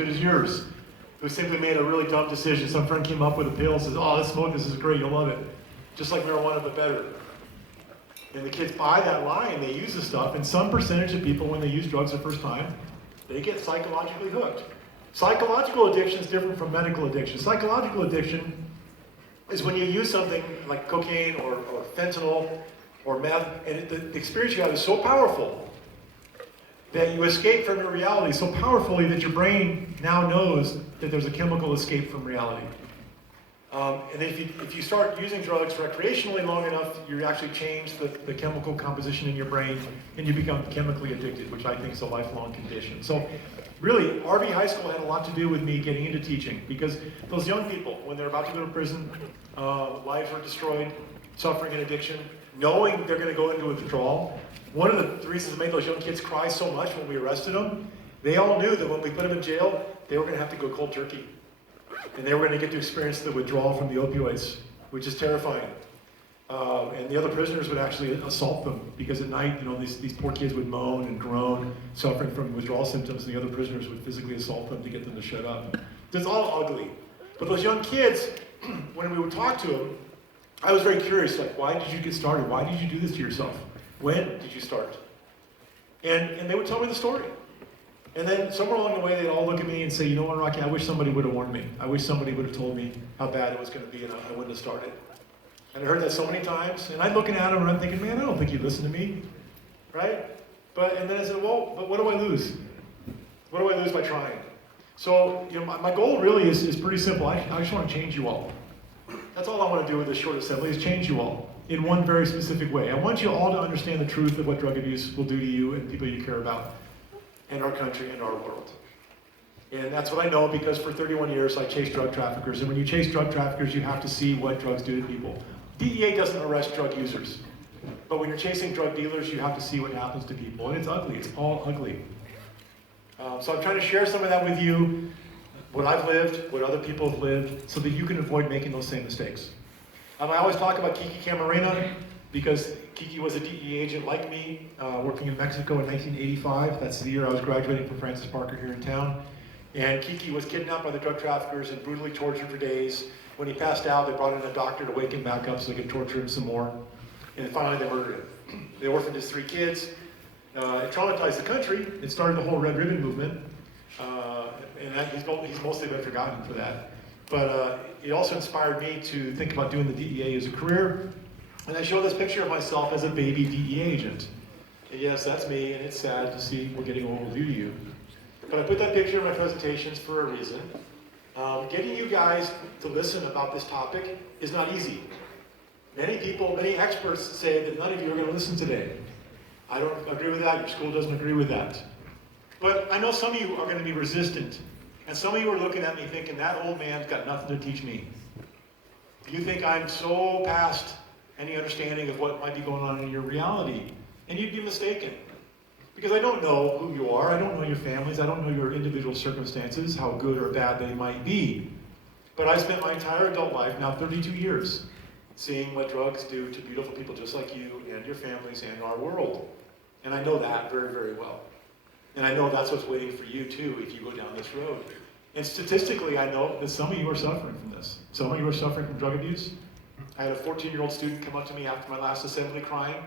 good as yours, who simply made a really dumb decision. Some friend came up with a pill and says, oh, let's smoke, this is great, you'll love it. Just like marijuana, but better. And the kids buy that lie and they use the stuff, and some percentage of people, when they use drugs the first time, they get psychologically hooked. Psychological addiction is different from medical addiction. Psychological addiction is when you use something like cocaine or fentanyl or meth, and the experience you have is so powerful that you escape from your reality so powerfully that your brain now knows that there's a chemical escape from reality. And if you start using drugs recreationally long enough, you actually change the chemical composition in your brain and you become chemically addicted, which I think is a lifelong condition. So really, RV High School had a lot to do with me getting into teaching, because those young people, when they're about to go to prison, lives are destroyed, suffering and addiction, knowing they're going to go into withdrawal. One of the reasons that made those young kids cry so much when we arrested them, they all knew that when we put them in jail, they were going to have to go cold turkey. And they were going to get to experience the withdrawal from the opioids, which is terrifying. And the other prisoners would actually assault them, because at night, these poor kids would moan and groan, suffering from withdrawal symptoms, and the other prisoners would physically assault them to get them to shut up. It's all ugly. But those young kids, when we would talk to them, I was very curious, like, why did you get started? Why did you do this to yourself? When did you start? And they would tell me the story. And then somewhere along the way, they'd all look at me and say, you know what, Rocky, I wish somebody would have warned me. I wish somebody would have told me how bad it was going to be, and I wouldn't have started. And I heard that so many times, and I'm looking at them and I'm thinking, man, I don't think you'd listen to me, right? And then I said, well, but what do I lose? What do I lose by trying? So, my goal really is pretty simple. I just want to change you all. That's all I want to do with this short assembly, is change you all in one very specific way. I want you all to understand the truth of what drug abuse will do to you and people you care about, in our country and our world. And that's what I know, because for 31 years I chased drug traffickers. And when you chase drug traffickers, you have to see what drugs do to people. DEA doesn't arrest drug users. But when you're chasing drug dealers, you have to see what happens to people. And it's ugly. It's all ugly. So I'm trying to share some of that with you, what I've lived, what other people have lived, so that you can avoid making those same mistakes. I always talk about Kiki Camarena, because Kiki was a DEA agent like me, working in Mexico in 1985. That's the year I was graduating from Francis Parker here in town. And Kiki was kidnapped by the drug traffickers and brutally tortured for days. When he passed out, they brought in a doctor to wake him back up so they could torture him some more. And finally, they murdered him. They orphaned his 3 kids. It traumatized the country. It started the whole Red Ribbon movement. And he's mostly been forgotten for that. But it also inspired me to think about doing the DEA as a career. And I show this picture of myself as a baby DEA agent. And yes, that's me, and it's sad to see we're getting what we'll do to you. But I put that picture in my presentations for a reason. Getting you guys to listen about this topic is not easy. Many people, many experts say that none of you are going to listen today. I don't agree with that. Your school doesn't agree with that. But I know some of you are going to be resistant. And some of you are looking at me thinking, that old man's got nothing to teach me. You think I'm so past any understanding of what might be going on in your reality. And you'd be mistaken. Because I don't know who you are, I don't know your families, I don't know your individual circumstances, how good or bad they might be. But I spent my entire adult life, now 32 years, seeing what drugs do to beautiful people just like you and your families and our world. And I know that very, very well. And I know that's what's waiting for you too if you go down this road. And statistically, I know that some of you are suffering from this. Some of you are suffering from drug abuse. I had a 14-year-old student come up to me after my last assembly crying,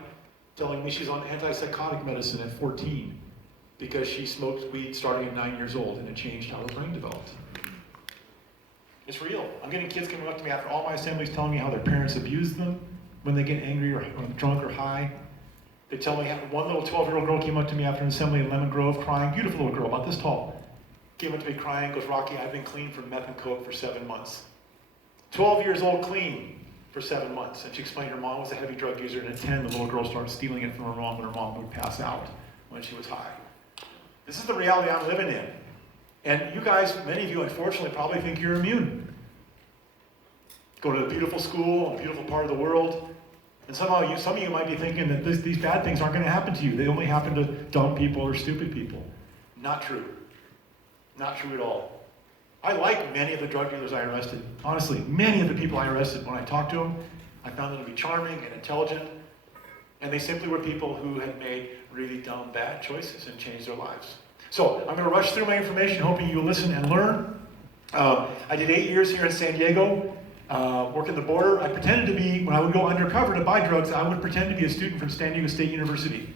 telling me she's on antipsychotic medicine at 14 because she smoked weed starting at 9 years old and it changed how her brain developed. It's real. I'm getting kids coming up to me after all my assemblies telling me how their parents abused them when they get angry or drunk or high. They tell me, one little 12-year-old girl came up to me after an assembly in Lemon Grove crying, beautiful little girl, about this tall. Came up to me crying, goes, Rocky, I've been clean from meth and coke for 7 months. 12 years old clean for 7 months. And she explained her mom was a heavy drug user, and at 10, the little girl started stealing it from her mom when her mom would pass out when she was high. This is the reality I'm living in. And you guys, many of you, unfortunately, probably think you're immune. Go to a beautiful school, a beautiful part of the world, and somehow some of you might be thinking that these bad things aren't going to happen to you. They only happen to dumb people or stupid people. Not true. Not true at all. I like many of the drug dealers I arrested. Honestly, many of the people I arrested, when I talked to them, I found them to be charming and intelligent, and they simply were people who had made really dumb, bad choices and changed their lives. So I'm going to rush through my information, hoping you will listen and learn. I did 8 years here in San Diego, working the border. I pretended to be, when I would go undercover to buy drugs, I would pretend to be a student from San Diego State University.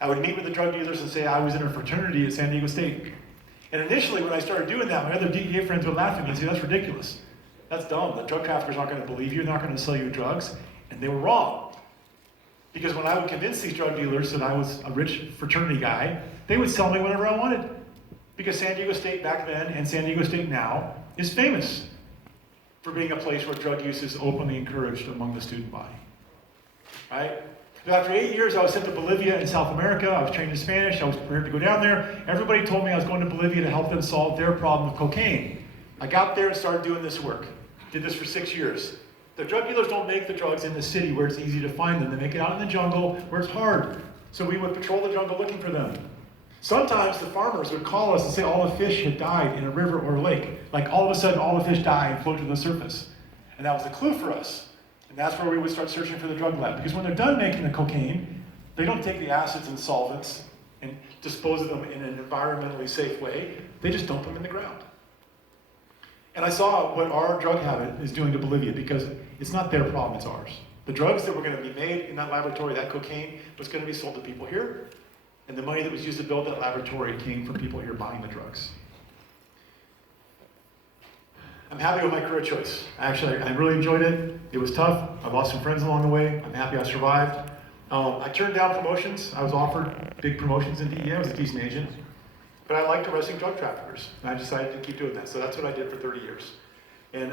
I would meet with the drug dealers and say I was in a fraternity at San Diego State. And initially, when I started doing that, my other DEA friends would laugh at me and say, that's ridiculous. That's dumb. The drug traffickers aren't going to believe you. They're not going to sell you drugs. And they were wrong. Because when I would convince these drug dealers that I was a rich fraternity guy, they would sell me whatever I wanted. Because San Diego State back then and San Diego State now is famous for being a place where drug use is openly encouraged among the student body. Right? So after 8 years, I was sent to Bolivia in South America. I was trained in Spanish. I was prepared to go down there. Everybody told me I was going to Bolivia to help them solve their problem with cocaine. I got there and started doing this work. Did this for 6 years. The drug dealers don't make the drugs in the city where it's easy to find them. They make it out in the jungle where it's hard. So we would patrol the jungle looking for them. Sometimes the farmers would call us and say all the fish had died in a river or a lake. Like all of a sudden all the fish die and float to the surface. And that was a clue for us. And that's where we would start searching for the drug lab. Because when they're done making the cocaine, they don't take the acids and solvents and dispose of them in an environmentally safe way. They just dump them in the ground. And I saw what our drug habit is doing to Bolivia, because it's not their problem, it's ours. The drugs that were going to be made in that laboratory, that cocaine, was going to be sold to people here. And the money that was used to build that laboratory came from people here buying the drugs. I'm happy with my career choice. Actually, I really enjoyed it. It was tough. I lost some friends along the way. I'm happy I survived. I turned down promotions. I was offered big promotions in DEA. I was a decent agent. But I liked arresting drug traffickers. And I decided to keep doing that. So that's what I did for 30 years. And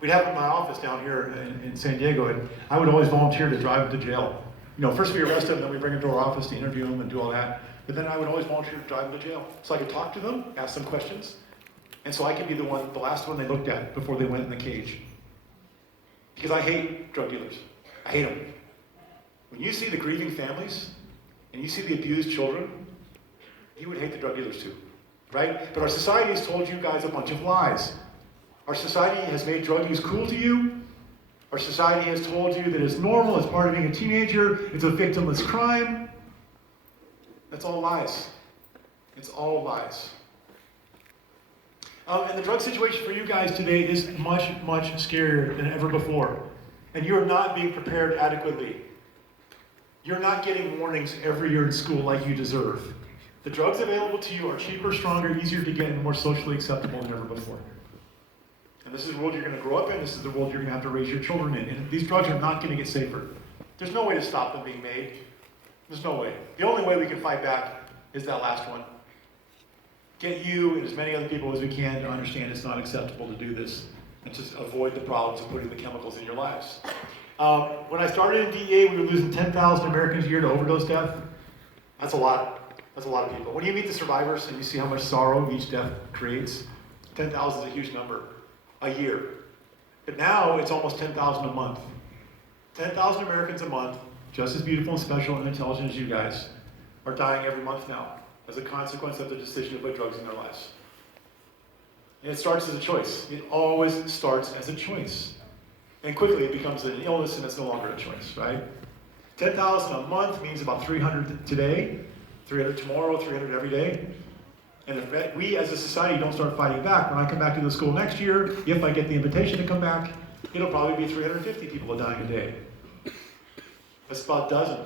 we'd have my office down here in San Diego, and I would always volunteer to drive them to jail. You know, first we arrest them, then we bring them to our office to interview them and do all that. But then I would always volunteer to drive them to jail. So I could talk to them, ask them questions, and so I could be the last one they looked at before they went in the cage. Because I hate drug dealers. I hate them. When you see the grieving families, and you see the abused children, you would hate the drug dealers too, right? But our society has told you guys a bunch of lies. Our society has made drug use cool to you. Our society has told you that it's normal, it's part of being a teenager, it's a victimless crime. That's all lies. It's all lies. And the drug situation for you guys today is much, much scarier than ever before. And you're not being prepared adequately. You're not getting warnings every year in school like you deserve. The drugs available to you are cheaper, stronger, easier to get, and more socially acceptable than ever before. And this is the world you're going to grow up in. This is the world you're going to have to raise your children in. And these drugs are not going to get safer. There's no way to stop them being made. There's no way. The only way we can fight back is that last one. Get you and as many other people as we can to understand it's not acceptable to do this and to avoid the problems of putting the chemicals in your lives. When I started in DEA, we were losing 10,000 Americans a year to overdose death. That's a lot. That's a lot of people. When you meet the survivors and you see how much sorrow each death creates, 10,000 is a huge number a year. But now it's almost 10,000 a month. 10,000 Americans a month, just as beautiful and special and intelligent as you guys, are dying every month now as a consequence of the decision to put drugs in their lives. And it starts as a choice. It always starts as a choice. And quickly it becomes an illness and it's no longer a choice, right? 10,000 a month means about 300 today, 300 tomorrow, 300 every day. And if we as a society don't start fighting back, when I come back to the school next year, if I get the invitation to come back, it'll probably be 350 people dying a day. That's about a dozen.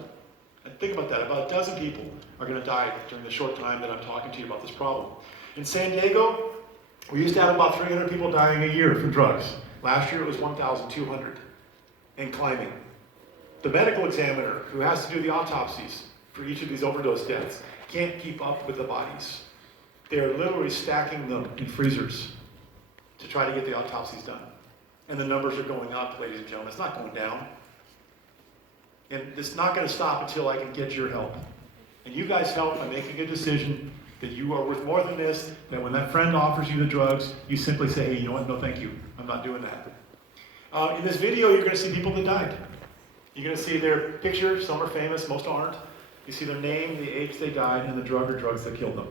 And think about that, about a dozen people are going to die during the short time that I'm talking to you about this problem. In San Diego, we used to have about 300 people dying a year from drugs. Last year it was 1,200 and climbing. The medical examiner who has to do the autopsies for each of these overdose deaths can't keep up with the bodies. They're literally stacking them in freezers to try to get the autopsies done. And the numbers are going up, ladies and gentlemen. It's not going down. And it's not going to stop until I can get your help. And you guys help by making a decision that you are worth more than this, that when that friend offers you the drugs, you simply say, hey, you know what, no thank you, I'm not doing that. In this video, you're going to see people that died. You're going to see their picture, some are famous, most aren't. You see their name, the age they died, and the drug or drugs that killed them.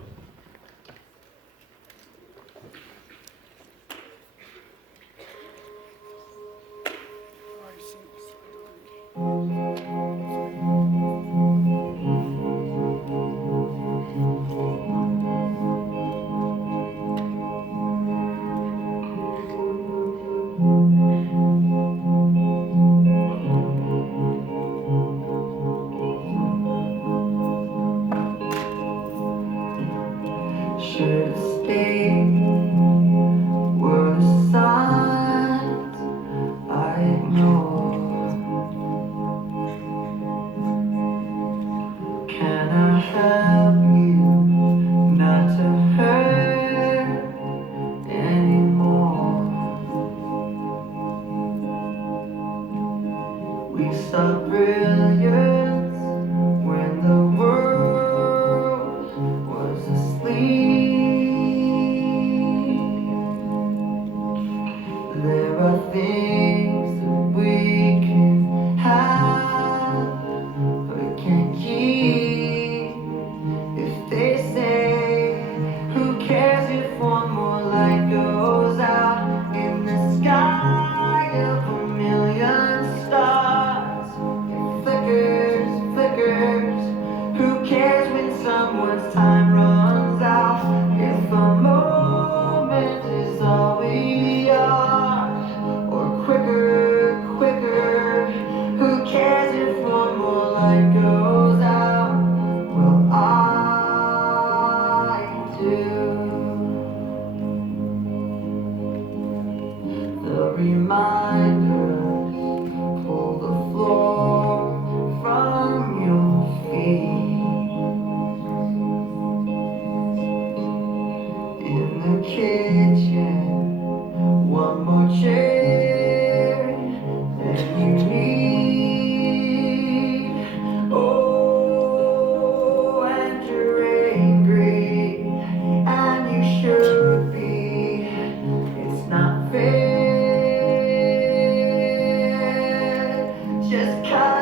reminders pull the floor from your feet. In the kitchen, one more chair than you need. Oh, and you're angry, and you should be. It's not fair, just 'cause